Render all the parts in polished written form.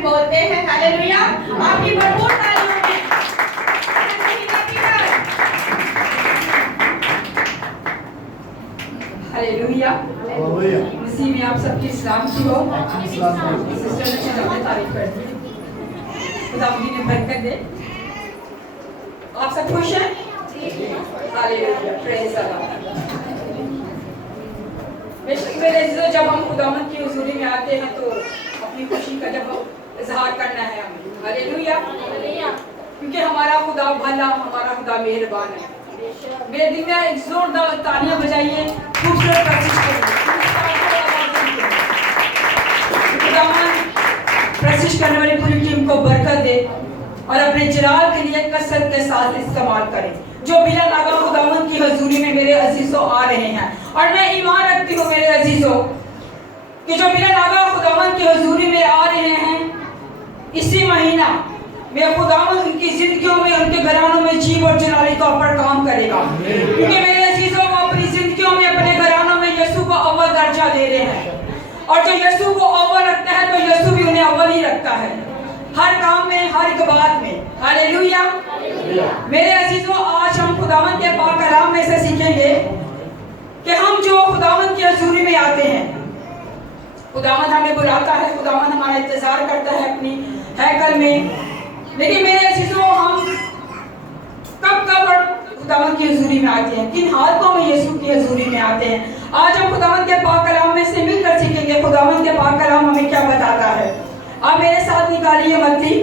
में बोलते हैं। हालेलुया, आपकी भरपूर तालियों में। हालेलुया, मसीह में आप सबकी सलाम की हो। सिस्टर ने ज़्यादा तारीफ कर दी, खुदा मुझे ने बरकत दे। आप सब खुश हैं? Hallelujah, praise the Lord. मेरे अज़ीज़ों, जब हम खुदावंद की हुज़ूरी में आते हैं तो अपनी खुशी का जब इजहार करना है हमें। हालेलुया, क्योंकि हमारा खुदा भला, हमारा खुदा मेहरबान है। मेरे दिल में एक जोरदार तालियां बजाइए, खूबसूरत कोशिश करिए। खुदावंद प्रशिश करने वाली पूरी टीम को बरकत दे और अपने जलाल के लिए कसरत के साथ इस्तेमाल करें। जो बिला नागा खुदावंद की हजूरी में मेरे अजीजों आ रहे हैं, और मैं ईमान रखती हूँ मेरे अजीजों कि जो बिला नागा खुदावंद की हजूरी में आ रहे हैं, इसी महीना में खुदावंद उनकी जिंदगियों में, उनके घरानों में जीव और जलाली तौर पर काम करेगा। क्योंकि मेरे अजीजों, वो अपनी जिंदगियों में, अपने घरानों में यीशु को अव्वल दर्जा दे रहे हैं, और जो यीशु को अव्वल रखता है तो यीशु भी उन्हें अव्वल ही रखता है, हर काम में, हर एक बात में। हालेलुया। मेरे अजीजों, आज हम खुदावंद के पाक कलाम में से सीखेंगे कि हम जो खुदावंद की हजूरी में आते हैं, खुदावंद हमें बुलाता है, खुदावंद हमारा इंतजार करता है अपनी हैकल में। लेकिन मेरे अजीजों, हम कब खुदावंद की हजूरी में आते हैं, किन हालतों में यीशु की हजूरी में आते हैं? आज हम खुदावंद के पाक कलाम में से मिलकर सीखेंगे खुदावंद के पाक कलाम हमें क्या बताता है। आप मेरे साथ निकालिए मत्ती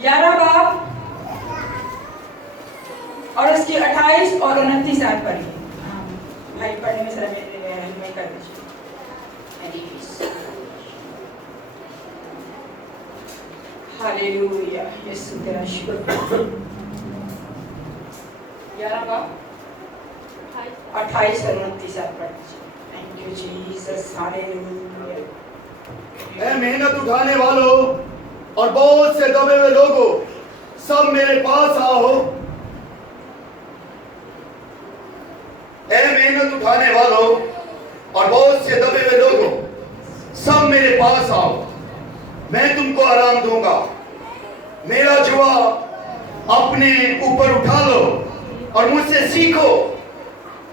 11 बाब और उसकी 28 और 29 आयत पढ़िए। भाई पढ़ने में सर मैं कर दीजिए। हालेलुया, यीशु तेरा शुक्र। 11 बाब 28 और 29 आयत पढ़ दीजिए। Thank you Jesus, hallelujah. ऐ मेहनत उठाने वालों और बहुत से दबे हुए लोगों, सब मेरे पास आओ। ऐ मेहनत उठाने वालों और बहुत से दबे हुए लोगों, सब मेरे पास आओ, मैं तुमको आराम दूंगा। मेरा जुआ अपने ऊपर उठा लो और मुझसे सीखो,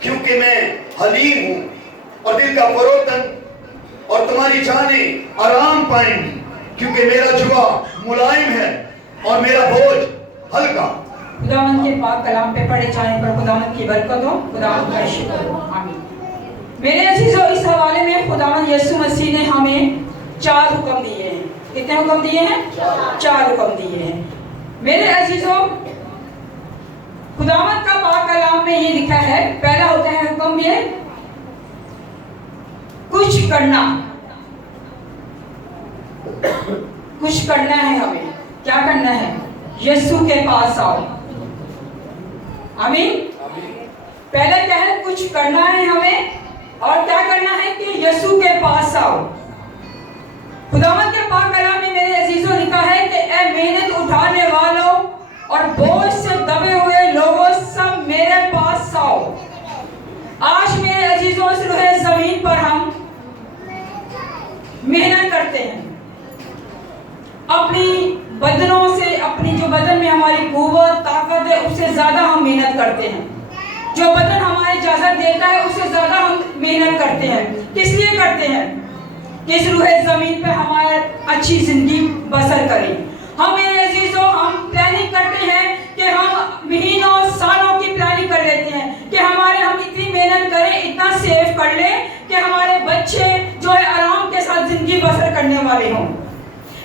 क्योंकि मैं हलीम हूं और दिल का फरोतन, और तुम्हारी जानें आराम पाएंगी, क्योंकि मेरा जुआ मुलायम है और मेरा बोझ हल्का। खुदावंद के पाक कलाम पे पढ़े जाने पर खुदावंद की बरकत हो, खुदावंद का शुक्र हो। आमीन। मेरे अजीजों, इस हवाले में खुदावंद यीशु मसीह ने हमें 4 हुक्म दिए हैं। कितने हुक्म दिए हैं? 4 हुक्म दिए हैं। मेरे अजीजों, खुदावंद का पाक कलाम में ये लिखा है, पहला होता है हुक्म ये, कुछ करना। कुछ करना है हमें। क्या करना है? यीशु के पास आओ। आमीन। पहले क्या है? कुछ करना है हमें, और क्या करना है कि यीशु के पास आओ। खुदावंद के पाक कलाम में मेरे अजीजों लिखा है कि ऐ मेहनत उठाने वालों और बोझ से दबे हुए लोगों, सब मेरे पास आओ। आज मेरे अजीजों, इस रूहे जमीन पर हम मेहनत करते हैं, अपनी बदनों से, अपनी जो बदन में हमारी कुव्वत ताकत है उससे ज्यादा हम मेहनत करते हैं। जो बदन हमारी इजाजत देता है उससे ज्यादा हम मेहनत करते हैं। किस लिए करते हैं? कि इस रूहे जमीन पे हमारे अच्छी जिंदगी बसर करें। हम मेरे अजीजों, हम प्लानिंग करते हैं कि हम महीनों सालों की प्लानिंग कर लेते हैं कि हम इतनी मेहनत करें, इतना सेव कर लें कि हमारे बच्चे जो है आराम के साथ जिंदगी बसर करने वाले हों।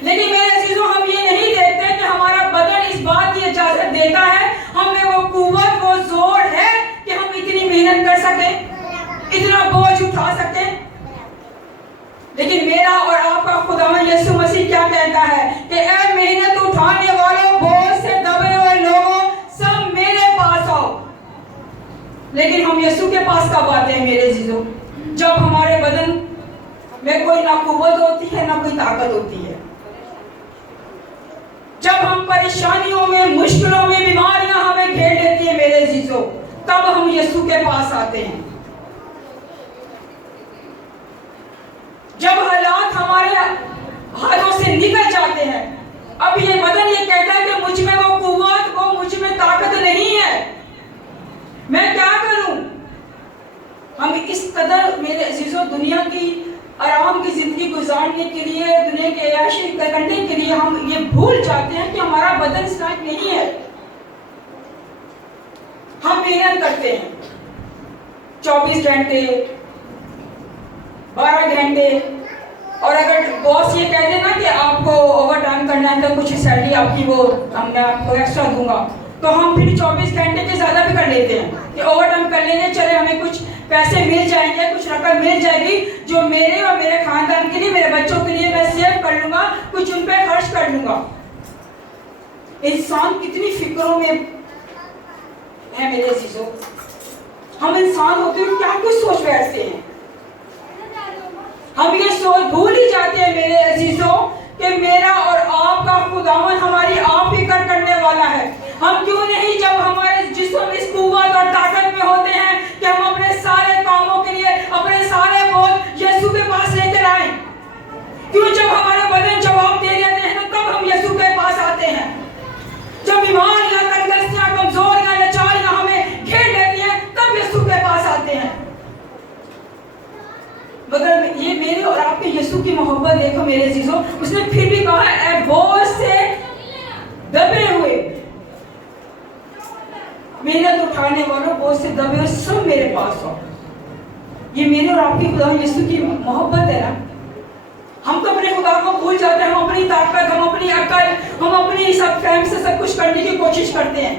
लेकिन मेरे अजीजों, हम ये नहीं देखते कि हमारा बदन इस बात की इजाजत देता है, हमें वो कुव्वत, वो जोर है कि हम इतनी मेहनत कर सकें, इतना बोझ उठा सकें। लेकिन मेरा और आपका खुदावंद यीशु मसीह क्या कहता है कि ऐ मेहनत उठाने वालों, बोझ से दबे हुए लोगों, सब मेरे पास आओ। लेकिन हम यीशु के पास कब आते हैं मेरे अजीजों? जब हमारे बदन में कोई ना कुव्वत होती है, ना कोई ताकत होती है। जब हम परेशानियों में, मुश्किलों में, बीमारियां हमें घेर लेती है मेरे अजीजों, तब हम यीशु के पास आते हैं। से निकल जाते हैं। अब ये बदन ये कहता है कि मुझ में वो कुव्वत, वो मुझ में ताकत नहीं है, मैं क्या करूं? हम इस कदर मेरे अजीजों दुनिया की आराम की जिंदगी गुजारने के लिए, दुनिया के ऐयाशी करने के लिए हम ये भूल जाते हैं कि हमारा बदन इस लायक नहीं है। हम मेहनत करते हैं 24 घंटे, 12 घंटे, और अगर बॉस ये कह देना कि आपको ओवर टाइम करना है तो कुछ सैलरी आपकी वो हमने आपको एक्स्ट्रा दूंगा, तो हम फिर 24 घंटे के ज़्यादा भी कर लेते हैं कि ओवर टाइम कर लेंगे, चले हमें कुछ पैसे मिल जाएंगे, कुछ रकम मिल जाएगी जो मेरे और मेरे खानदान के लिए, मेरे बच्चों के लिए मैं सेव कर लूंगा, कुछ उन पे खर्च कर लूंगा। इंसान कितनी फिक्रों में है मेरे अजीजों। हम इंसान होते हुए क्या कुछ सोच बैठते हैं। हम ये सोच भूल ही जाते हैं मेरे अजीजों कि मेरा और आपका खुदावन हमारी आप ही करने वाला है। हम क्यों नहीं, जब हमारे जिस्म इस कुव्वत और ताकत में होते हैं कि हम अपने सारे कामों के लिए अपने सारे बोझ यीशु के पास लेकर आए? क्यों जब हमारे बदन जवाब दे देते हैं तो तब हम यीशु के पास आते हैं? जब बीमारियां, तंगदस्तियां, कमजोरियां, लाचारियां हमें घेर लेती हैं तब यीशु के पास आते हैं। मगर ये मेरे और आपके यीशु की मोहब्बत देखो मेरे अजीजों, उसने फिर भी कहा ऐ बोझ से दबे हुए, मेहनत उठाने वालों, बोझ से दबे हुए सब मेरे पास हो। ये मेरे और आपके खुदा यीशु की मोहब्बत है ना। हम तो अपने खुदा को भूल जाते हैं, हम अपनी ताकत, हम अपनी अकल, हम अपनी सब फैम से सब कुछ करने की कोशिश करते हैं,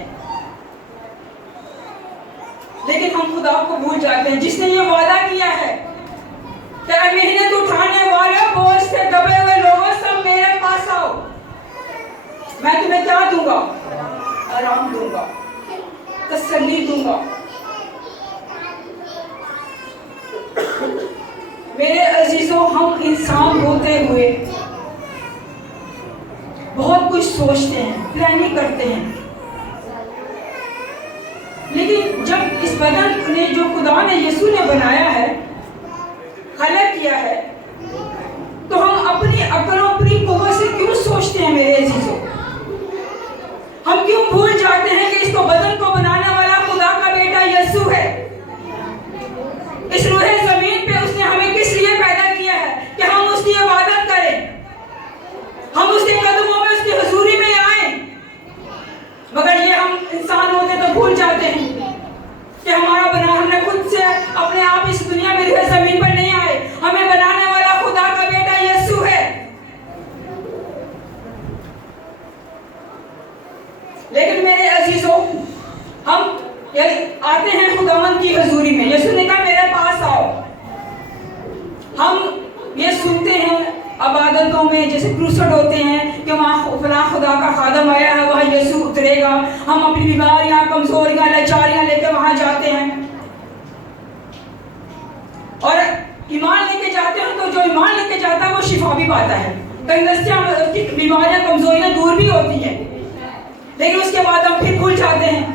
लेकिन हम खुदा को भूल जाते हैं जिसने ये वादा किया है कि मेहनत उठाने वाले, बोझ से दबे हुए लोगों सब मेरे पास आओ, मैं तुम्हें क्या दूंगा? आराम दूंगा, तसल्ली दूंगा। मेरे अजीजों, हम इंसान होते हुए बहुत कुछ सोचते हैं, प्लानिंग करते हैं, लेकिन जब इस बदन ने जो खुदा ने, यीशु ने बनाया है, खलक किया है, तो हम अपनी अकलों, अपनी कुव्वत से क्यों सोचते हैं मेरे अजीजों? हम क्यों भूल जाते हैं कि इसको बदन को बनाने वाला खुदा का बेटा यीशु है। इस रूहे जमीन पे उसने हमें किस लिए पैदा किया है? कि हम उसकी इबादत करें, हम उसके कदमों में, उसकी हुजूरी में आए। मगर ये हम इंसान होते तो भूल जाते हैं कि हमारा बना, हमने खुद से अपने आप इस दुनिया में रूहे जमीन पर नहीं आए, हमें बनाने वाला खुदा का बेटा यीशु है। लेकिन मेरे अजीजों, हम आते हैं खुदावंद की हुजूरी में, यीशु ने कहा मेरे पास आओ। हम ये सुनते हैं इबादतों में, जैसे क्रूसड होते हैं कि वहाँ फलां खुदा का खादम आया है, वहाँ यीशु उतरेगा। हम अपनी बीमारियां, कमजोरियां, लाचारियां लेकर वहाँ जाते हैं और ईमान लेके जाते हैं, तो जो ईमान लेके जाता है वो शिफा भी पाता है। तंगदस्तियां, बीमारियां, कमजोरियां दूर भी होती हैं, लेकिन उसके बाद हम फिर भूल जाते हैं।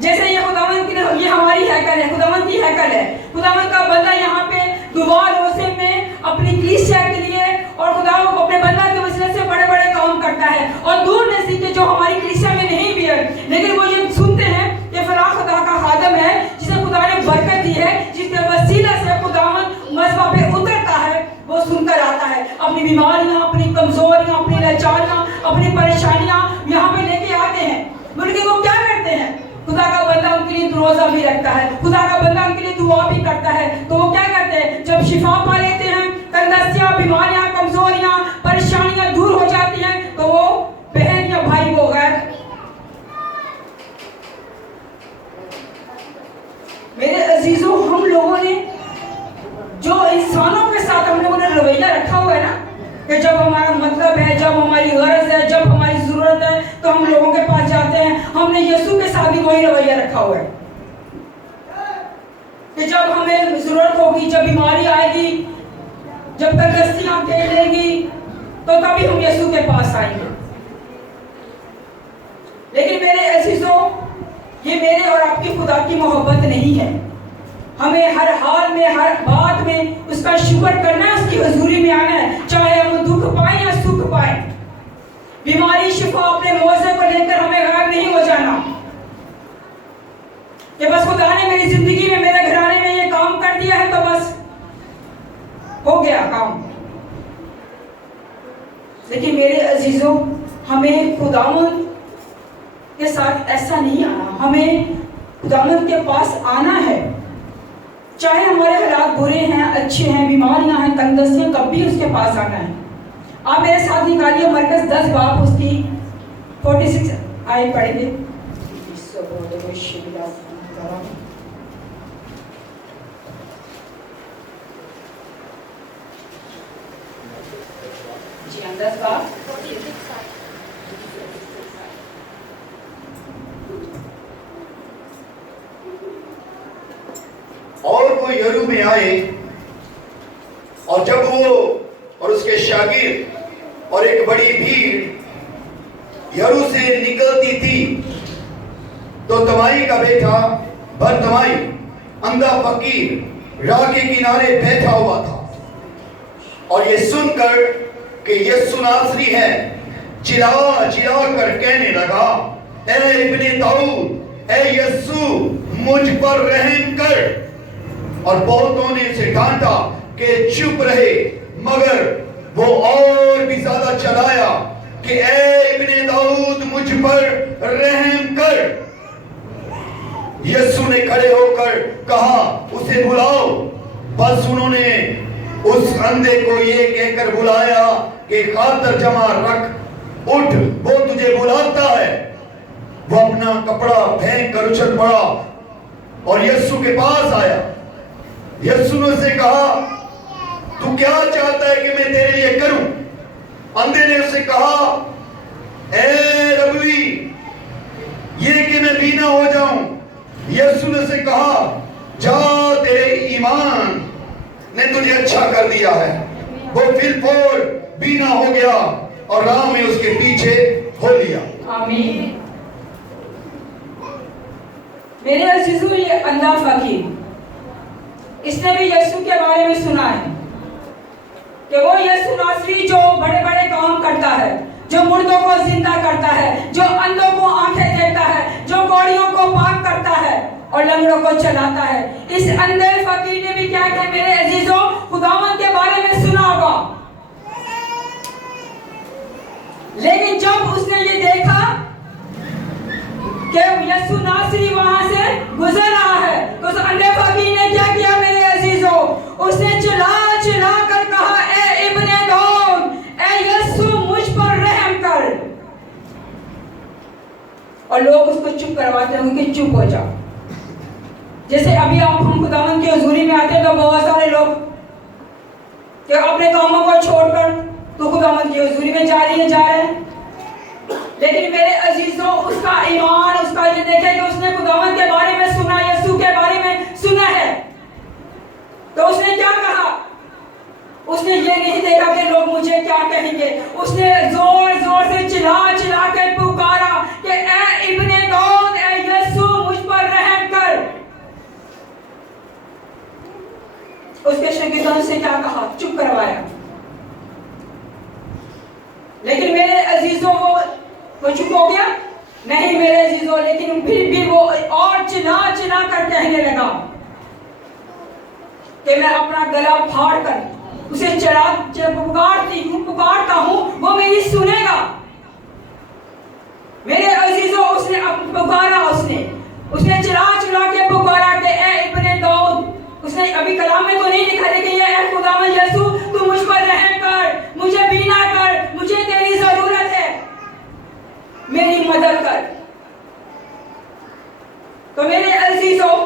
जैसे ये खुदावंद की, ये हमारी हैकल है, खुदावंद की हैकल है। खुदावंद का बंदा यहाँ पे दुआ रोज़े में अपनी कलीसिया के लिए और खुदावंद को अपने बंदा के वसीले से बड़े बड़े काम करता है, और दूर नजदीक जो हमारी कलीसिया में नहीं भी है, लेकिन वो ये सुनते हैं कि फलां खुदा का खादम है जिसे खुदा ने बरकत दी है, जिसके वसीले से खुदावंद मज़बा पे उतरता है, वो सुनकर आता है। अपनी बीमारियां, अपनी कमजोरियां, अपनी लाचारियां, अपनी परेशानियां यहाँ पे लेके आते हैं। बल्कि वो क्या करते हैं? खुदा का बंदा उनके लिए रोजा भी रखता है, खुदा का बंदा उनके लिए दुआ भी करता है, तो वो क्या करते हैं? जब शिफा पा लेते हैं, तंगदस्तियां, बीमारियां, कमजोरियां, परेशानियां दूर हो जाती हैं, तो वो बहन या भाई वो गैर। मेरे अजीजों, हम लोगों ने जो इंसानों के साथ हम लोगों ने रवैया रखा हुआ है ना, कि जब हमारा मतलब है, जब हमारी गरज है, जब हमारी जरूरत है, तो हम लोगों के पास जाते हैं। हमने यीशु के साथ भी वही रवैया रखा हुआ है कि जब हमें जरूरत होगी, जब बीमारी आएगी, जब तंगदस्तियां घेरेंगी, तो तभी हम यीशु के पास आएंगे। लेकिन मेरे अजीजों, ये मेरे और आपकी खुदा की मोहब्बत नहीं है। हमें हर हाल में, हर बात में उसका शुक्र करना है, उसकी हुजूरी में आना है, चाहे हम दुख पाए या सुख पाए। बीमारी शिफा अपने मौजे को लेकर हमें गायब नहीं हो जाना कि बस खुदा ने मेरी जिंदगी में, मेरे घराने में ये काम कर दिया है तो बस हो गया काम। लेकिन मेरे अजीजों, हमें खुदावंद के साथ ऐसा नहीं आना। हमें खुदावंद के पास आना है, चाहे हमारे हालात बुरे हैं, अच्छे हैं, बीमारियां हैं, तंगदस्तियां, कब भी उसके पास आना है। आप मेरे साथ निकालिए मरकज 10 बाब उसकी 46 आयत पढ़ेंगे। जी हाँ, 10 बाब। और वो यरू में आए, और जब वो और उसके शागिर्द और एक बड़ी भीड़ यरू से निकलती थी तो तमाई का बेटा बरतमाई, अंधा फकीर, राह के किनारे बैठा हुआ था, और ये सुनकर कि यीशु नासरी है, चिल्ला चिल्ला कर कहने लगा, ए इब्ने दाऊद, ए यीशु, मुझ पर रहम कर। और बहुतों ने उसे डांटा कि चुप रहे, मगर वो और भी ज्यादा चलाया कि ए इब्ने दाऊद, मुझ पर रहम कर। यीशु ने खड़े होकर कहा, उसे बुलाओ। बस उन्होंने उस अंधे को ये कहकर बुलाया कि खातर जमा रख, उठ, वो तुझे बुलाता है। वो अपना कपड़ा फेंक कर उछल पड़ा और यीशु के पास आया। यीशु ने उसे कहा, तू क्या चाहता है कि मैं तेरे लिए करूं? अंधे ने उसे कहा, ए रब्बी, ये कि मैं बीना हो जाऊं। यीशु ने उसे कहा, जा, तेरे ईमान ने तुझे अच्छा कर दिया है। वो फिलफोर बीना हो गया और राह में उसके पीछे हो लिया। आमीन। मेरे अजीजों, ये अंधा फकीर, इसने भी यीशु के बारे में सुना है कि वो यीशु नासरी जो बड़े बड़े काम करता है, जो मुर्दों को जिंदा करता है, जो अंधों को आंखें देता है, जो घोड़ियों को पाक करता है और लंगड़ों को चलाता है। इस अंधे फकीर ने भी क्या किया मेरे अजीजों, खुदावंद के बारे में सुना होगा। लेकिन जब उसने ये देखा कि यीशु नासरी वहां से गुजर रहा है, तो उस अंधे फकीर ने क्या किया मेरे अजीजों, उसने चिल्ला चिल्ला कर कहा, ए इब्ने दाऊद, ए यीशु, मुझ पर रहम कर। और लोग उसको चुप करवाते होंगे कि चुप हो जाओ। जैसे अभी आप हम खुदावंद की हुजूरी में आते हैं तो बहुत सारे लोग कि अपने कामों को छोड़कर तो खुदावंद की हुजूरी में जा रहे हैं। लेकिन मेरे अजीजों, उसका ईमान, उसका ये देखे कि उसने खुदावंद के बारे में सुना, यीशु के बारे में सुना है, तो उसने क्या कहा? उसने ये नहीं देखा कि लोग मुझे क्या कहेंगे। उसने जोर जोर से चिल्ला चिल्ला के पुकारा कि ए इब्ने दाऊद, ए यीशु, मुझ पर रहम कर। उसके शागिर्दों से क्या कहा? चुप करवाया। लेकिन मेरे अजीजों, वो चुप हो गया? नहीं मेरे अजीजों, लेकिन फिर भी वो और चिल्ला चिल्ला कर कहने लगा कि मैं अपना गला फाड़ कर उसे पुकारता हूं, वो मेरी सुनेगा। मेरे अजीजों, उसने पुकारा, उसने चिल्ला चिल्ला के पुकारा कि ए इब्ने दाऊद। उसने अभी कलाम में तो नहीं लिखा, लेकिन ये है, खुदावंद यीशु, तू मुझ पर रहम कर, मुझे बीना कर, मुझे तेरी जरूरत है, मेरी मदद कर। तो मेरे अजीजों,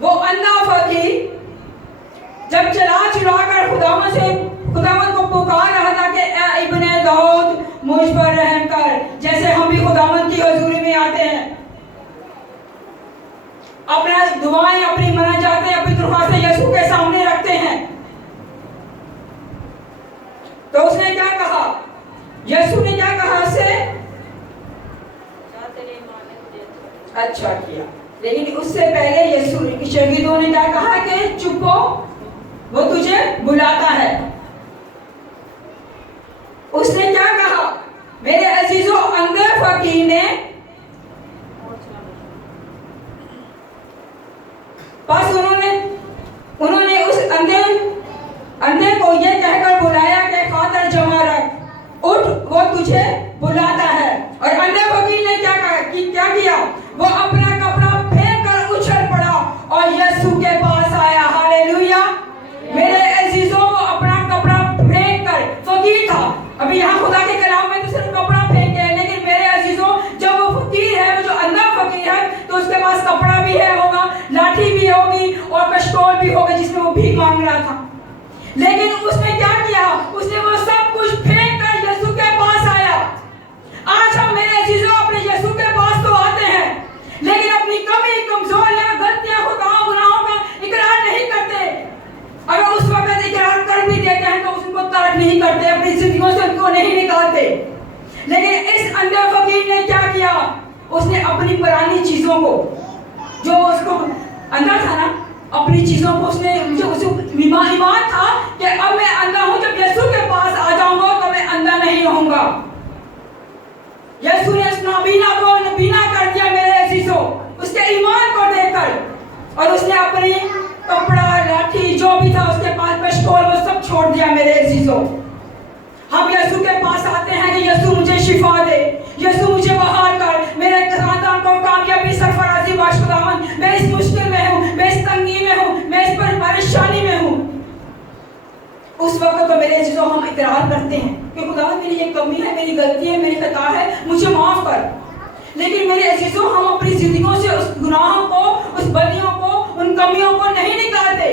वो अंधा फकीर जब चिल्ला चिल्ला कर खुदावंद को पुकार रहा था कि ए इब्ने दाऊद, मुझ पर रहम कर, जैसे हम भी खुदावंद की हुजूरी में आते हैं, अपना दुआएं, अपनी मनाजातें, अपनी दरख्वास्तें यीशु के सामने रखते हैं, तो उसने क्या कहा? यीशु ने क्या कहा उससे? अच्छा किया। लेकिन उससे पहले यीशु के शागिर्दों ने क्या कहा कि चुप हो, वो तुझे बुलाता है। उसने क्या कहा? लेकिन उसने क्या किया? उसने वो सब कुछ फेंक कर यीशु के पास आया। आज हम मेरे अजीजों अपने यीशु के पास तो आते हैं, लेकिन अपनी कमी, कमजोरियां, गलतियां, गुनाहों का इकरार नहीं करते। अगर उस वक्त इकरार कर भी देते हैं तो उसको तर्क नहीं करते, अपनी जिंदगियों से उनको नहीं निकालते। लेकिन इस अंधे फकीर ने क्या किया? उसने अपनी पुरानी चीजों को, जो उसको अंधा था ना, अपनी चीजों को उसने, जो उसे ईमान था कि अब मैं अंधा हूं, जब यीशु के पास आ जाऊंगा तो मैं अंधा नहीं रहूंगा। यीशु ने नाबीना को नबीना कर दिया मेरे अजीजों, उसके ईमान को देखकर। और उसने अपनी कपड़ा, लाठी, जो भी था उसके पास, पेशकोल, वो सब छोड़ दिया मेरे अजीजों। हम यीशु के पास आते हैं कि यीशु मुझे शिफा दे, यीशु मुझे बहाल कर, मेरे खानदान को कामयाबी, सरफराजी बख्श खुदावन। मैं इस मुश्किल में हूँ, मैं इस तंगी में हूँ, मैं इस पर परेशानी में हूँ। उस वक्त तो मेरे अजीजों हम इकरार करते हैं कि खुदावन मेरी ये कमी है, मेरी गलती है, मेरी खता है, मुझे माफ कर। लेकिन मेरे अजीजों हम अपनी जिंदगियों से उस गुनाहों को, उस बदियों को, उन कमियों को नहीं निकालते।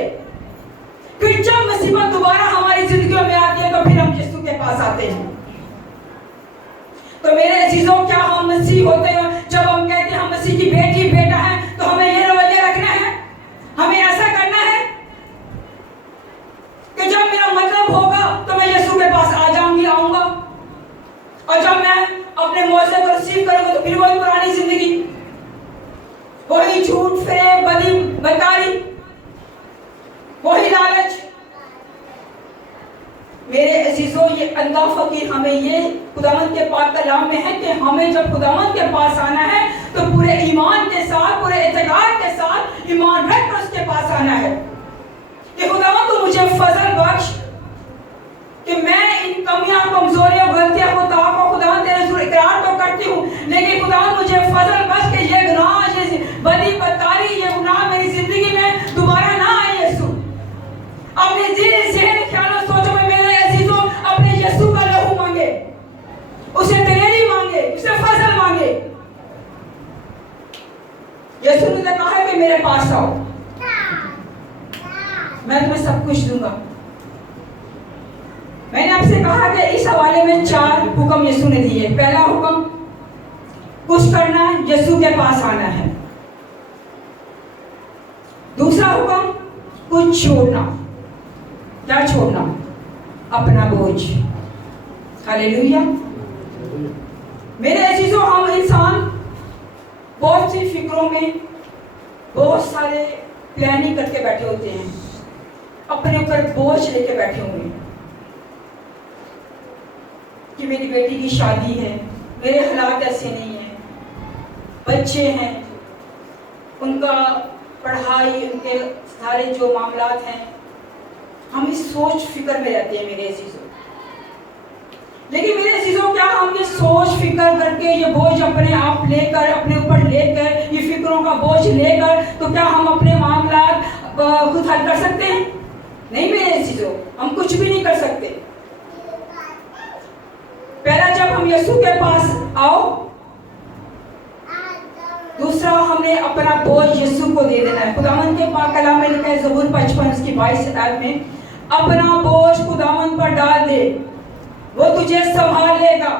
फिर जब मुसीबत दोबारा हमारी जिंदगियों में आती है तो फिर हम यीशु के पास आते हैं। तो मेरे अजीजों, क्या हम मसीह होते हैं? जब हम कहते हैं हम मसीह की बेटी, बेटा है, तो हमें ये रवैया रखना है, हमें ऐसा करना है कि जब मेरा मतलब होगा तो मैं यीशु के पास आ जाऊंगी, आऊंगा। और जब मैं अपने मौजे को रिसीव करूंगा तो फिर वही पुरानी जिंदगी, वही झूठ, फेब, बदी, बदकारी, वही लालच। मेरे अजीजों, ये अंधा फकीर हमें ये खुदावंद के पाक कलाम में है कि हमें जब खुदावंद के पास आना है तो पूरे ईमान के साथ, पूरे एतकाद के साथ ईमान रखकर उसके पास आना है कि खुदावंद तू मुझे फजल बख्श कि मैं इन कमियां, कमजोरियों, गलतियों को, ताको खुदावंद तेरे हुजूर इकरार तो करती हूँ, लेकिन खुदावंद मुझे फजल बख्श कि ये गुनाह, ये बदी, बदकारी, ये गुनाह मेरी जिंदगी में दोबारा ना आए। यीशु, अपने दिल, ज़हन, ख्यालों, सोचों में मेरे अजीजों अपने यीशु का लहू मांगे, उसे तैयारी मांगे, उसे फजल मांगे। यीशु ने कहा है कि मेरे पास आओ, मैं तुम्हें सब कुछ दूंगा। मैंने आपसे कहा कि इस हवाले में 4 हुक्म यीशु ने दिए। पहला हुक्म, कुछ करना, यीशु के पास आना है। दूसरा हुक्म, कुछ छोड़ना। क्या छोड़ना? अपना बोझ। हालेलुया। मेरे अजीजों, हम इंसान बहुत सी फिक्रों में बहुत सारे प्लानिंग करके बैठे होते हैं, अपने ऊपर बोझ लेके बैठे होंगे कि मेरी बेटी की शादी है, मेरे हालात ऐसे नहीं हैं, बच्चे हैं, उनका पढ़ाई, उनके सारे जो मामलात हैं, हम इस सोच फिक्र में रहते हैं मेरे अजीजों। लेकिन मेरे अजीजों, क्या हम ये सोच फिक्र करके, ये बोझ अपने आप लेकर, अपने ऊपर लेकर, ये फिक्रों का बोझ लेकर, तो क्या हम अपने मामलात खुद हल कर सकते हैं? नहीं मेरे अजीजों, हम कुछ भी नहीं कर सकते। पहला, जब हम यीशु के पास आओ। दूसरा, हमने अपना बोझ यीशु को दे देना है। खुदावंद के पाक कलाम में लिखा है, ज़बूर 55 उसकी 22 आयत में, अपना बोझ खुदावंद पर डाल दे, वो तुझे संभाल लेगा।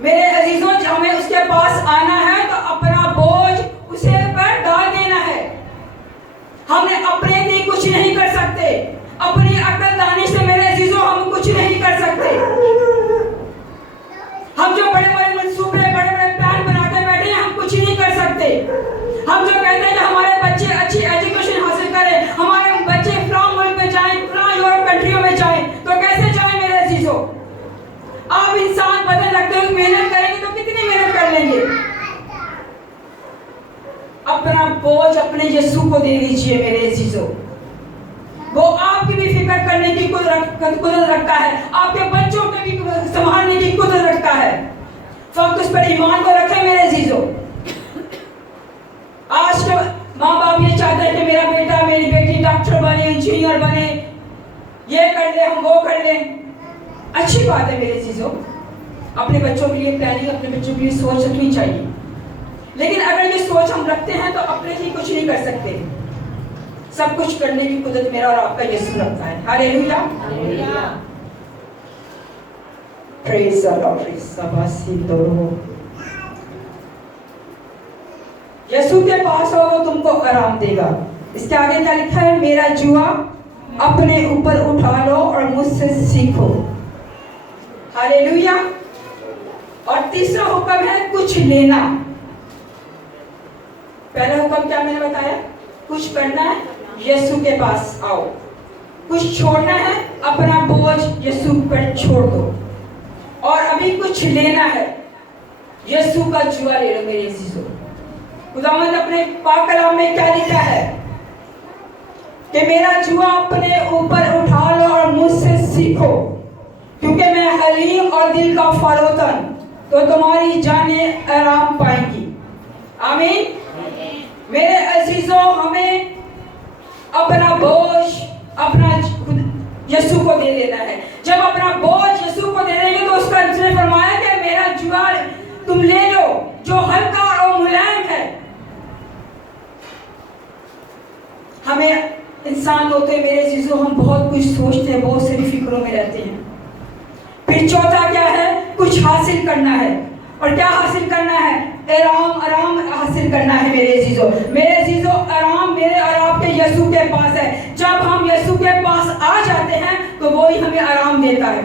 मेरे अजीजों, हमें उसके पास आना है तो अपना बोझ उसे पर डाल देना है। हमने अपने लिए कुछ नहीं कर सकते, अपनी अकल दानिश से मेरे अजीजों हम कुछ नहीं कर सकते। हम जो बड़े बड़े मंसूबे, बड़े बड़े प्लान बनाकर बैठे हैं, हम कुछ नहीं कर सकते। हम जो कहते हैं कि हमारे बच्चे अच्छी एजुकेशन हासिल करें, हमारे बच्चे फ्राम मुल्क में जाएं, फ्राम यूरोप कंट्रियों में जाएं, तो कैसे जाएं मेरे अजीजों? आप इंसान बदल लगते हो, मेहनत करेंगे तो कितनी मेहनत कर लेंगे? अपना बोझ अपने यीशु को दे दीजिए मेरे अजीजों। वो आपकी भी फिक्र करने की कुदरत रखता है, आपके बच्चों के भी संभालने की कुदरत रखता है। फक्त उस पर ईमान को रखें मेरे अजीजों। आज के माँ बाप ये चाहते हैं कि मेरा बेटा, मेरी बेटी डॉक्टर बने, इंजीनियर बने, ये कर ले, हम वो कर ले। अच्छी बात है मेरे अजीजों, अपने बच्चों के लिए प्लानिंग, अपने बच्चों के लिए सोच रखनी चाहिए। लेकिन अगर ये सोच हम रखते हैं तो अपने लिए कुछ नहीं कर सकते। सब कुछ करने की कुदरत मेरा और आपका यीशु रखता है। Hallelujah, praise the Lord. यीशु के पास आओ तो तुमको आराम देगा। इसके आगे क्या लिखा है? मेरा जुआ अपने ऊपर उठा लो और मुझसे सीखो। हालेलुया। और तीसरा हुक्म है कुछ लेना। पहला हुक्म क्या मैंने बताया? कुछ करना है, यीशु के पास आओ। कुछ छोड़ना है, अपना बोझ यीशु पर छोड़ दो। और अभी कुछ लेना है, यीशु का जुआ ले लो मेरे अजीजों। खुदावंद अपने पाक कलाम में क्या लिखा है कि मेरा जुआ अपने ऊपर उठा लो और मुझसे सीखो, क्योंकि मैं हलीम और दिल का फरोतन, तो तुम्हारी जानें आराम पाएंगी। आमीन। मेरे अजीजों, हमें अपना बोझ अपना यीशु को दे देना है। जब अपना बोझ यीशु को दे देंगे तो उसका उसने फरमाया कि मेरा जुआ तुम ले लो जो हल्का और मुलायम है। हमें इंसान होते हैं मेरे अजीजों, हम बहुत कुछ सोचते हैं, बहुत सारी फिक्रों में रहते हैं। फिर चौथा क्या है? कुछ हासिल करना है। और क्या हासिल करना है? आराम हासिल करना है मेरे अजीजों। मेरे अजीजों, आराम मेरे और आपके यीशु के पास है। जब हम यीशु के पास आ जाते हैं तो वो ही हमें आराम देता है।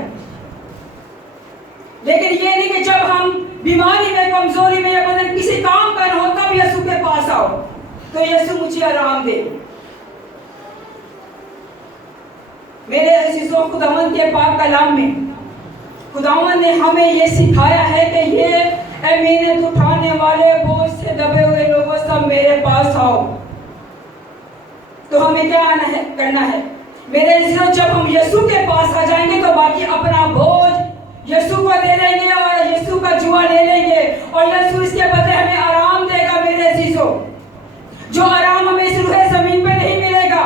लेकिन ये नहीं कि जब हम बीमारी में, कमजोरी में या बदन किसी काम का न हो तब यीशु के पास आओ तो यीशु मुझे आराम दे। मेरे अजीजों, खुदावंद के पाक कलाम में खुदावंद ने हमें ये सिखाया है कि ये मेहनत उठाने वाले, बोझ से दबे हुए लोगों, सब मेरे पास आओ। तो हमें क्या करना है मेरे अजीजों? जब हम यीशु के पास आ जाएंगे तो बाकी अपना बोझ यीशु को दे देंगे और यीशु का जुआ ले लेंगे और यीशु इसके बदले हमें आराम देगा। मेरे अजीजों, जो आराम हमें इस रूहे जमीन पे नहीं मिलेगा,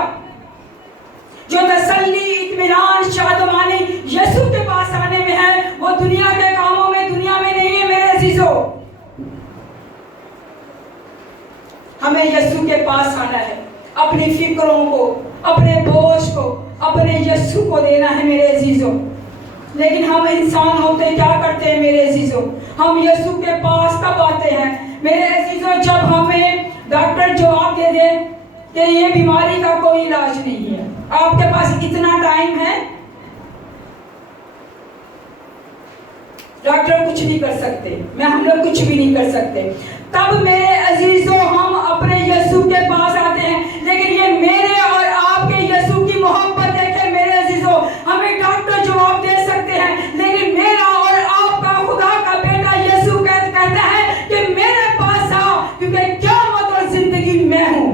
जो तसल्ली, इत्मीनान, शादमानी यीशु के पास आने में है, वो दुनिया के कामों में, दुनिया में नहीं है। मेरे अजीजों, हमें यीशु के पास आना है, अपनी फिक्रों को, अपने बोझ को, अपने यीशु को देना है मेरे अजीजों। लेकिन हम इंसान होते क्या करते हैं मेरे अजीजों? हम यीशु के पास कब आते हैं मेरे अजीजों? जब हमें डॉक्टर जवाब दे दे कि ये बीमारी का कोई इलाज नहीं है, आपके पास इतना टाइम है, डॉक्टर कुछ नहीं कर सकते, हम लोग कुछ भी नहीं कर सकते। तब मेरे अजीजों, हम अपने यीशु के पास आते हैं। लेकिन ये मेरे और आपके यीशु की मोहब्बत है कि मेरे अजीजों, हमें डॉक्टर जवाब दे सकते हैं, लेकिन मेरा और आपका खुदा का बेटा यीशु कहता है कि मेरे पास आओ, क्योंकि क़यामत और जिंदगी मैं हूं।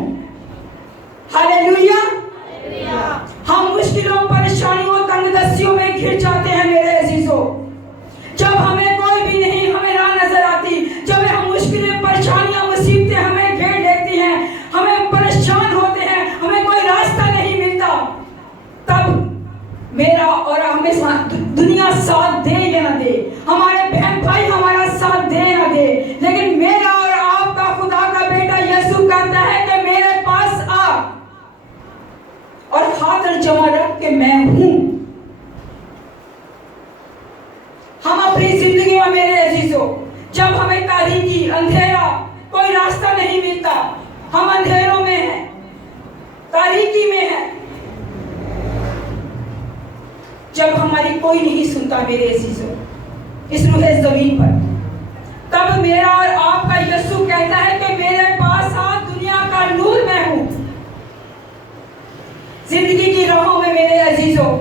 हालेलुया। हम मुश्किलों, परेशानियों, तंगदस्तियों में घिर जाते हैं मेरे अजीजों। जब हमें कोई भी नहीं, हमें ना नजर आती, जब हम मुश्किलें, परेशानियां, मुसीबतें हमें घेर लेती हैं, हमें परेशान होते हैं, हमें कोई रास्ता नहीं मिलता, तब मेरा और हमें दुनिया साथ दे या ना दे, हमारे बहन भाई हमारा साथ दे ना दे, लेकिन मेरा और आपका खुदा का बेटा यीशु कहता है कि मेरे पास आ और हाथ जमा रख के मैं हूं। हम अपनी जिंदगी में मेरे अजीजों, जब हमें तारीकी, अंधेरा, कोई रास्ता नहीं मिलता, हम अंधेरों में हैं, तारीकी में हैं, जब हमारी कोई नहीं सुनता मेरे अजीजों इस रूहे ज़मीन पर, तब मेरा और आपका यीशु कहता है कि मेरे पास आ, दुनिया का नूर मैं हूं। जिंदगी की राहों में मेरे अजीजों,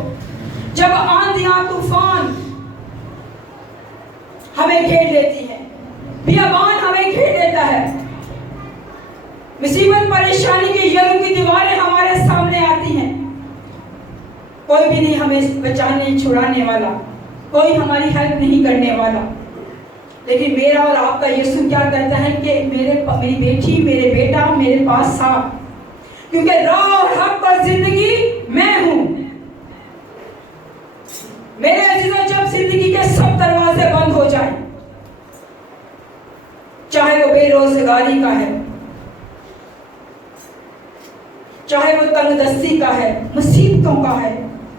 जब आंधियां, तूफान हमें घेर लेती है, बियाबान हमें घेर लेता है, मुसीबत, परेशानी की यरू की दीवारें हमारे सामने आती हैं, कोई भी नहीं हमें बचाने, छुड़ाने वाला, कोई हमारी हेल्प नहीं करने वाला। लेकिन मेरा और आपका यीशु क्या कहता है कि मेरी बेटी, मेरे बेटा मेरे पास आ, क्योंकि राह और हक और जिंदगी मैं हूं। मेरे अजीजों, जब जिंदगी के सब दरवाजे बंद हो जाएं, चाहे वो बेरोजगारी का है, चाहे वो तंगदस्ती का है, मुसीबतों का है,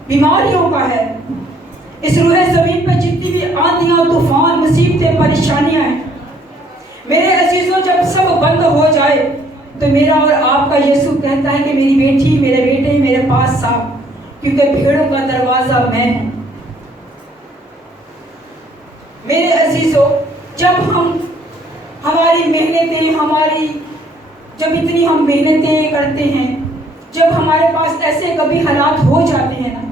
बीमारियों का है, इस रूहे ज़मीन पर जितनी भी आंधियां, तूफान, मुसीबतें, परेशानियां हैं, मेरे अजीजों, जब सब बंद हो जाए तो मेरा और आपका यीशु कहता है कि मेरी बेटी, मेरे बेटे मेरे पास आओ, क्योंकि भेड़ों का दरवाजा मैं हूं। मेरे अजीजों, जब हमारी मेहनतें, जब इतनी हम मेहनतें करते हैं, जब हमारे पास ऐसे कभी हालात हो जाते हैं ना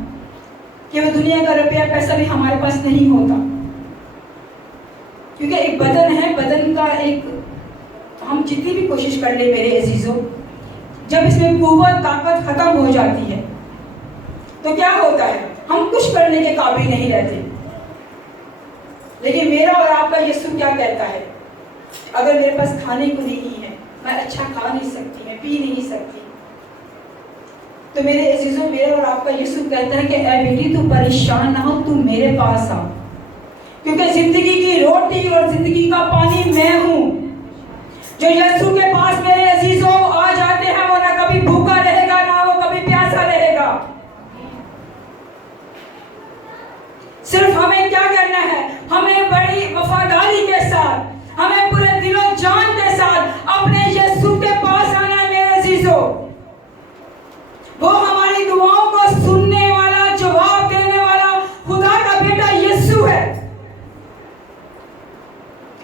कि वो दुनिया का रुपया पैसा भी हमारे पास नहीं होता, क्योंकि एक बदन है, बदन का एक, हम जितनी भी कोशिश कर ले मेरे अजीजों, जब इसमें कुव्वत ताकत खत्म हो जाती है तो क्या होता है, हम कुछ करने के काबिल नहीं रहते। लेकिन मेरा और आपका यीशु क्या कहता है, अगर मेरे पास खाने को नहीं है, मैं अच्छा खा नहीं सकती, मैं पी नहीं सकती, तो मेरे अजीजों, मेरा और आपका यीशु कहता है कि ऐ बेटी, तू परेशान ना हो, तू मेरे पास आ, क्योंकि जिंदगी की रोटी और जिंदगी का पानी मैं हूं। जो यीशु के पास मेरे अजीजों आ जाते हैं, वो ना कभी भूखा रहेगा, ना वो कभी प्यासा रहेगा। सिर्फ हमें क्या करना है, हमें बड़ी वफादारी के साथ, हमें पूरे दिलो जान के साथ अपने यीशु के पास आना है मेरे अजीजों। वो हमारी दुआओं को सुनने वाला, जवाब देने वाला खुदा का बेटा यीशु है।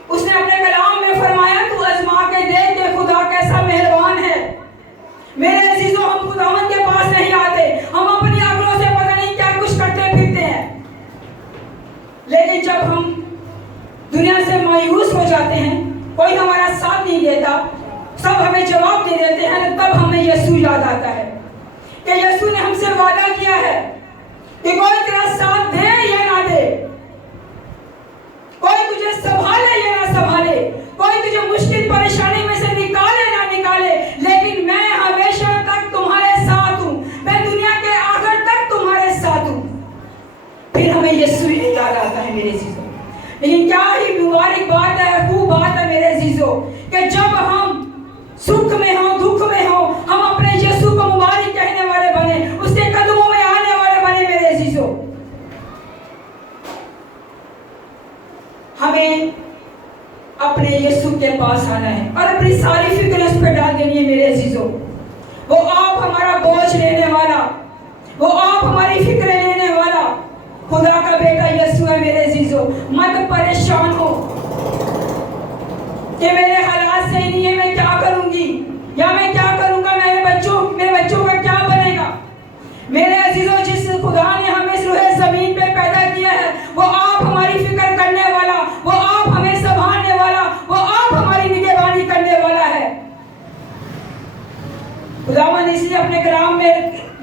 उसने अपने कलाम में फरमाया, तू आजमा के देख के खुदा कैसा मेहरबान है। मेरे अजीजों, हम खुदावंद के पास नहीं आते, हम अपनी अकलों से पता नहीं क्या कुछ करते फिरते हैं, लेकिन जब हम दुनिया से मायूस हो जाते हैं, कोई हमारा साथ नहीं देता, सब हमें जवाब दे देते हैं, तब हमें यीशु याद आता है कि यीशु ने हमसे वादा किया है कि कोई तेरा साथ दे या ना दे, कोई तुझे संभाले या ना संभाले, कोई तुझे मुश्किल परेशानी में से निकाले ना निकाले, लेकिन मैं हमेशा तक तुम्हारे साथ हूं, मैं दुनिया के आखिर तक तुम्हारे साथ हूं। फिर हमें यीशु याद आता है मेरे अजीजों। लेकिन क्या ही मुबारक बात है, खूब बात है मेरे अजीजों, कि जब हम सुख में हो, दुख में हो, हम अपने यीशु को मुबारक कहने वाले बने, उसके कदमों में आने वाले बने मेरे अजीजों। हमें अपने यीशु के पास आना है और अपनी सारी फिक्र उस पर डाल देनी है मेरे अजीजों। वो आप हमारा बोझ लेने वाला, वो आप हमारी फिक्र लेने वाला खुदा का बेटा यीशु है मेरे अजीजों। मत परेशान हो कि मेरे हालात सही नहीं है, मैं क्या करूंगी या मैं क्या करूंगा, मेरे बच्चों का क्या बनेगा। मेरे अजीजों, जिस खुदा ने हमें इस रूहे ज़मीन पे पैदा किया है, वो आप हमारी फिक्र करने वाला, वो आप हमें संभालने वाला, वो आप हमारी निगरानी करने वाला है। खुदावंद ने इसलिए अपने कलाम में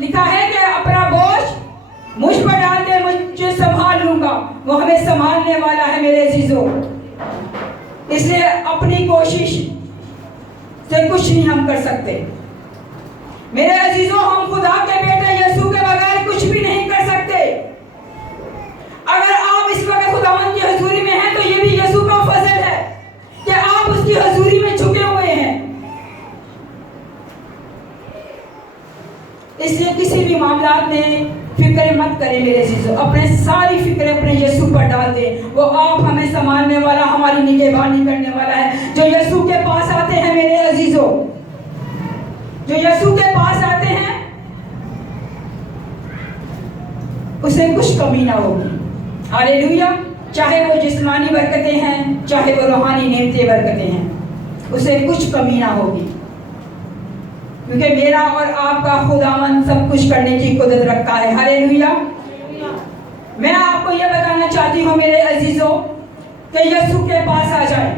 लिखा है कि अपना बोझ मुझ पर डाल दे, मुझे संभाल लूंगा। वो हमें संभालने वाला है मेरे अजीजों। इसलिए अपनी कोशिश से कुछ नहीं हम कर सकते मेरे अजीजों। हम खुदा के बेटे यीशु के बगैर कुछ भी नहीं कर सकते। अगर आप इस वक्त खुदावंद की हजूरी में हैं, तो ये भी यीशु का फजल है कि आप उसकी हजूरी में झुके हुए हैं। इसलिए किसी भी मामलात में फिक्र मत करें मेरे अजीजों, अपने सारी फिक्र अपने यीशु पर डाल दें। वो आप हमें संभालने वाला, हमारी निगहबानी करने वाला है। जो यीशु के पास आते हैं मेरे अजीजों, जो यीशु के पास आते हैं, उसे कुछ कमी ना होगी। हालेलुया। चाहे वो जिस्मानी बरकतें हैं, चाहे वो रूहानी नेमतें बरकतें हैं, उसे कुछ कमी ना होगी, क्योंकि मेरा और आपका खुदावंद सब कुछ करने की कुदरत रखता है। हालेलुया। मैं आपको यह बताना चाहती हूँ मेरे अजीजों कि यीशु के पास आ जाए।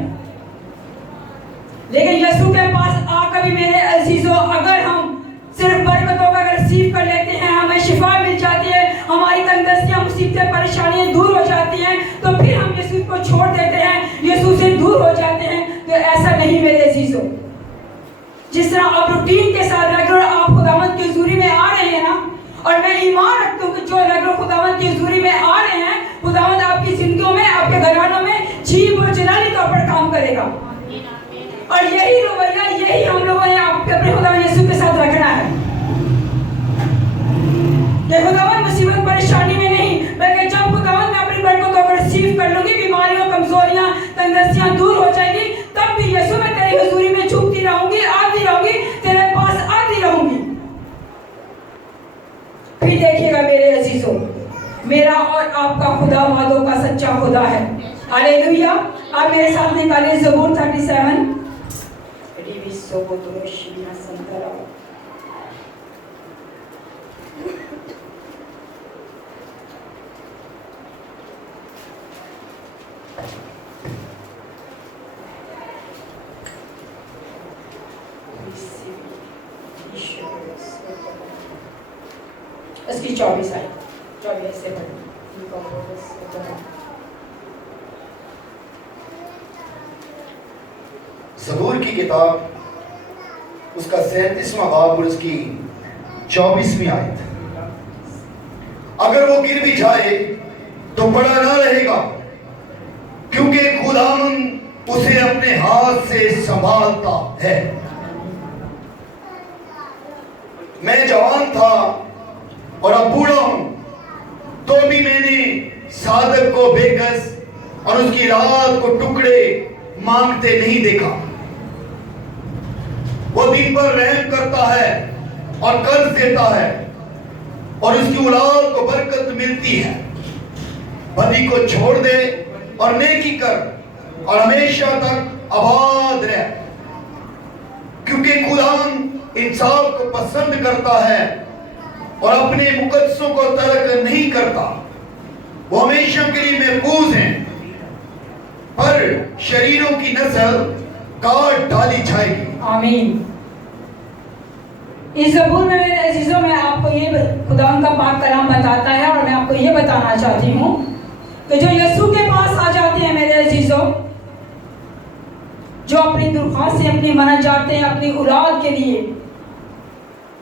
लेकिन यीशु के पास आकर भी मेरे अजीजों, अगर हम सिर्फ बरकतों का रिसीव कर लेते हैं, हमें शिफा मिल जाती है, हमारी तंगदस्तियां, मुसीबतें, परेशानियां दूर हो जाती हैं, तो फिर हम यीशु को छोड़ देते हैं, यीशु से दूर हो जाते हैं। तो ऐसा नहीं मेरे अजीजों। जिस तरह आप रूटीन के साथ रेगुलर आप खुदावंद की हजूरी में आ रहे हैं ना, और मैं ईमान रखता हूँ कि जो रेगुलर खुदावंद की हजूरी में आ रहे हैं, खुदावंद आपकी जिंदगियों में, आपके घरानों में जीव और जलाली तौर पर काम करेगा। और यही रवैया, यही हम लोगों ने अपने खुदा यीशु के साथ रखना है। कि खुदावन मुसीबत परेशानी में नहीं, बल्कि जब खुदावन मैं अपनी बरकतों को रिसीव कर लूंगी, बीमारियों कमजोरियां तंदरुस्तियां दूर हो जाएगी, तब भी यीशु मैं तेरी हुजूरी में झुकती रहूंगी, आती रहूंगी, तेरे पास आती रहूंगी। फिर देखिएगा मेरे अजीजों, मेरा और आपका खुदा वादों का सच्चा खुदा है। हालेलुया। आप मेरे साथ निकालिए ज़बूर 37। इसकी 24 आयत 24 से ज़बूर की किताब उसका 37वां बाब और उसकी 24वीं आयत। अगर वो गिर भी जाए तो पड़ा ना रहेगा, क्योंकि खुदावंद उसे अपने हाथ से संभालता है। मैं जवान था और अब बूढ़ा हूं, तो भी मैंने सादक को बेकस और उसकी रात को टुकड़े मांगते नहीं देखा। वो दिन पर रहम करता है और कर्ज देता है, और उसकी औलाद को बरकत मिलती है। बदी को छोड़ दे और नेकी कर और हमेशा तक आबाद रह, क्योंकि खुदावंद इंसाफ को पसंद करता है और अपने मुकद्दसों को तर्क नहीं करता। वो हमेशा के लिए महफूज हैं, पर शरीरों की नस्ल काट डाली जाएगी। आमीन। इस ज़बूर में मेरे अजीजों में आपको ये खुदावंद का पाक कलाम बताता है, और मैं आपको ये बताना चाहती हूँ कि जो यीशु के पास आ जाते हैं मेरे अजीजों, जो अपनी दुर्ख्वास्त से अपनी मन्नत जाते हैं, अपनी औलाद के लिए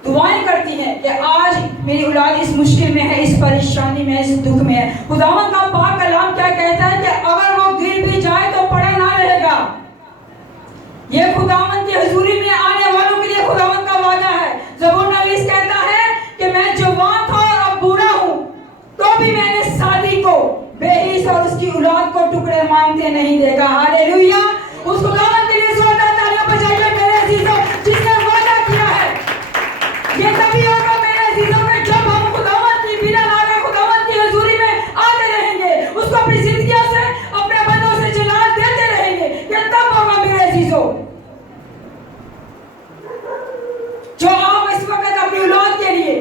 दुआएं करती हैं कि आज मेरी औलाद इस मुश्किल में है, इस परेशानी में, इस दुख में है। खुदावंद का पाक कलाम क्या कहता है कि अगर वो गिर भी जाए तो पड़ा ना रहेगा। ये खुदावंद की हुजूरी में आने वालों के लिए खुदावंद का वादा है। ज़बूर नवीस कहता है कि मैं जवान था और अब बूढ़ा हूं, तो भी मैंने शादी को बेहिस और उसकी औलाद को टुकड़े मांगते नहीं देखा। हालेलुया। उस खुदावंद के लिए जोरदार तालियां बजाइए मेरे अजीजों, जिसने वादा किया है। ये तभी होगा मेरे अजीजों में जब हम खुदावंद की बिना नागा खुदावंद की हुजूरी में आते रहेंगे, उसको अपनी जिंदगियों से, अपने बंदों से जलाल देते रहेंगे। ये तब होगा मेरे अजीजों। जो आप इस वक्त अपनी औलाद के लिए,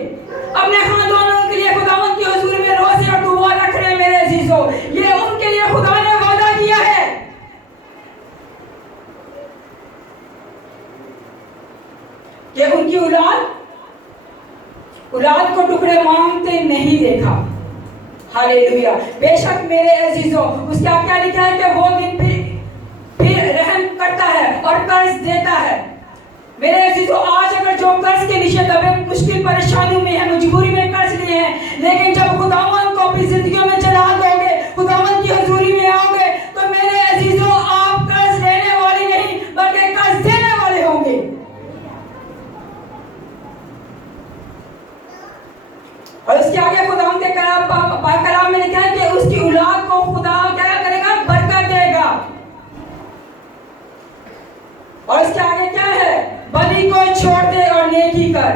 अपने खानदानों के लिए खुदावंद की हुजूरी में रोज़े और दुआ रख रहे हैं मेरे अजीजों, ये उनके लिए खुदा ने वादा किया है कि उनकी औलाद को टुकड़े मांगते नहीं देखा। हालेलुया। बेशक मेरे अजीजों, उसका क्या लिखा है कि वो दिन फिर रहम करता है और कर्ज देता है। मेरे अजीजों, आज अगर जो कर्ज के नीचे दबे मुश्किल परेशानियों में है, मजबूरी में कर्ज लिए हैं, लेकिन जब खुदावंद को अपनी जिंदगियों में चला दोगे, खुदावंद की हुजूरी में आओगे, तो मेरे अजीजों आप कर्ज लेने वाले नहीं बल्कि कर्ज देने वाले होंगे। और उसके आगे खुदावंद के कलाम में लिखा है कि उसकी औलाद को खुदा क्या करेगा? बरकत देगा। और इसके आगे क्या है? बदी को छोड़ दे और नेकी कर।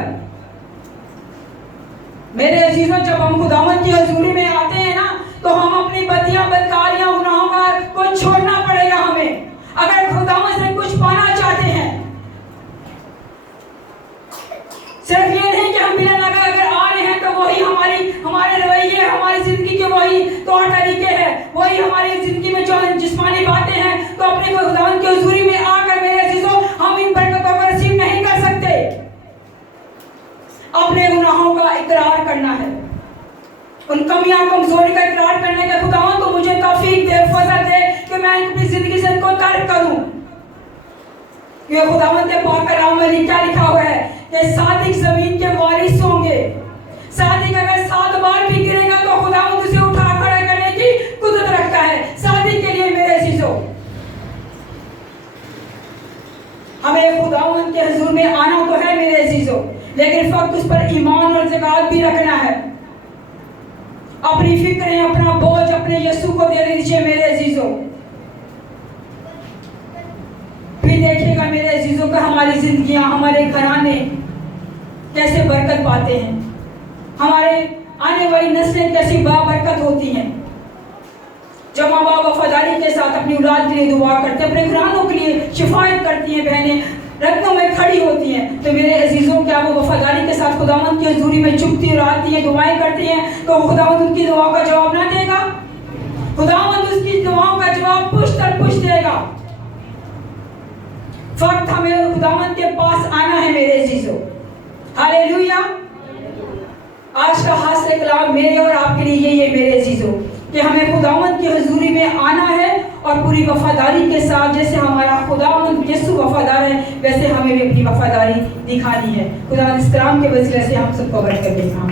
मेरे अजीजों, जब हम खुदावंद की हुजूरी में आते हैं ना, तो हम अपनी बदियां, बदकारियां, गुनाहों को छोड़ना पड़ेगा हमें, अगर खुदावंद से कुछ पाना चाहते हैं। सिर्फ ये नहीं कि हम बिना लगा अगर आ रहे हैं तो वही हमारे रवैये, हमारी जिंदगी के वही तौर तरीके हैं, वही हमारी जिंदगी में जो जिस्मानी बातें हैं, तो अपने खुदावंद की हुजूरी में आकर मेरे अजीजों हम इन बरकतों को रिसीव नहीं कर सकते। अपने गुनाहों का इकरार करना है, उन कमियां कमजोरी का इकरार करने के खुदावंद को मुझे तौफीक दे, फजल दे कि मैं अपनी जिंदगी से इनको तर्क करूं। ये खुदावंद के पाक कलाम में क्या लिखा हुआ है कि सादिक जमीन के वारिस होंगे। सादिक अगर 7 बार भी गिरेगा तो खुदावंद उसे उठा खड़ा करने की कुदरत रखता है। सादिक के लिए मेरे अजीजों, हमें खुदावंद के हुजूर में आना तो है मेरे अजीजों, लेकिन फक्त उस पर ईमान और ज़कात भी रखना है। अपनी फिक्रें, अपना बोझ अपने यीशु को दे दीजिए मेरे अजीजों। फिर देखिएगा मेरे अजीजों का हमारी जिंदगियां, हमारे घराने कैसे बरकत पाते हैं, हमारे आने वाली नस्लें कैसी बाबरकत होती हैं। जब माँ बाप वफादारी के साथ अपनी औलाद के लिए दुआ करते हैं, अपने घरानों के लिए शिफायत करती हैं, बहनें रत्नों में खड़ी होती हैं, तो मेरे अजीजों क्या वो वफादारी के साथ खुदावंद की हजूरी में चुपती और आती हैं, दुआएं करती हैं, तो खुदावंद उनकी दुआओं का जवाब ना देगा? खुदावंद उसकी दुआओं का जवाब पुश देगा। वक्त हमें खुदावंद के पास आना है मेरे अजीजों। हालेलुया। आज का हास्य कलाम मेरे और आपके लिए यही है मेरे अजीजों, कि हमें खुदावंद की हजूरी में आना है और पूरी वफादारी के साथ, जैसे हमारा खुदावंद यीशु वफादार है वैसे हमें भी अपनी वफादारी दिखानी है। खुदावंद इस कलाम के वसीले से हम सबको बरकत देगा।